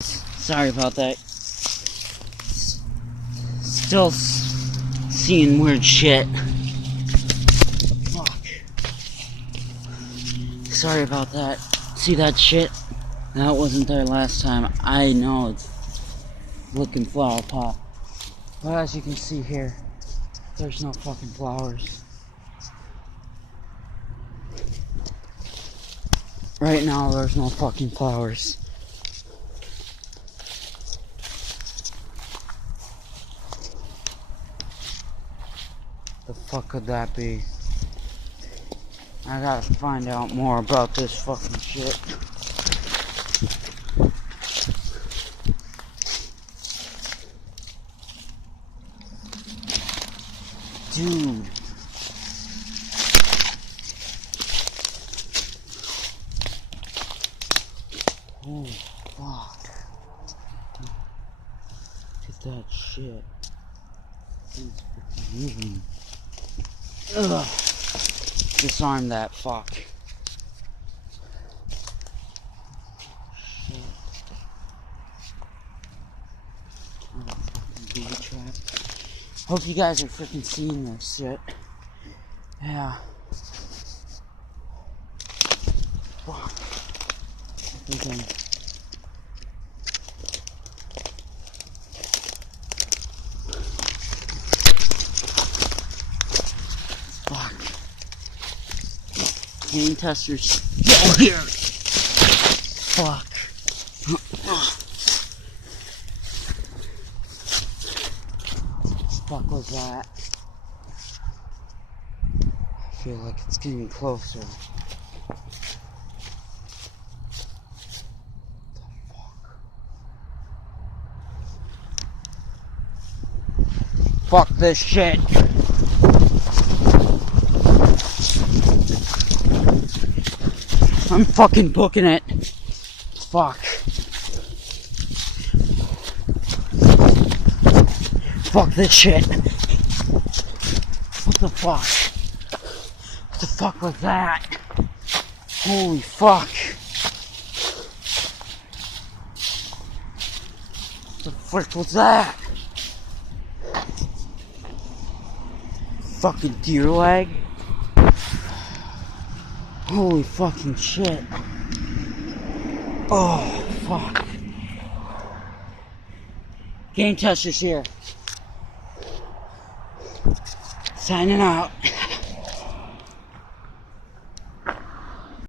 Sorry about that. Still seeing weird shit. Fuck. Sorry about that. See that shit? That wasn't there last time. I know it's looking flower pot. But as you can see here, there's no fucking flowers. Right now, there's no fucking flowers. The fuck could that be? I gotta find out more about this fucking shit. Dude. Oh, fuck. Look at that shit. Things freaking moving. Ugh. Disarm that fuck. Shit. What a fucking booby trap. Hope you guys are freaking seeing this shit. Yeah. Fuck. I think I'm... Fuck. Game testers still here. Fuck. What the fuck was that? I feel like it's getting closer. Fuck this shit. I'm fucking booking it. Fuck. Fuck this shit. What the fuck? What the fuck was that? Holy fuck. What the frick was that? Fucking deer leg? Holy fucking shit. Oh, fuck. Game testers here. Signing out.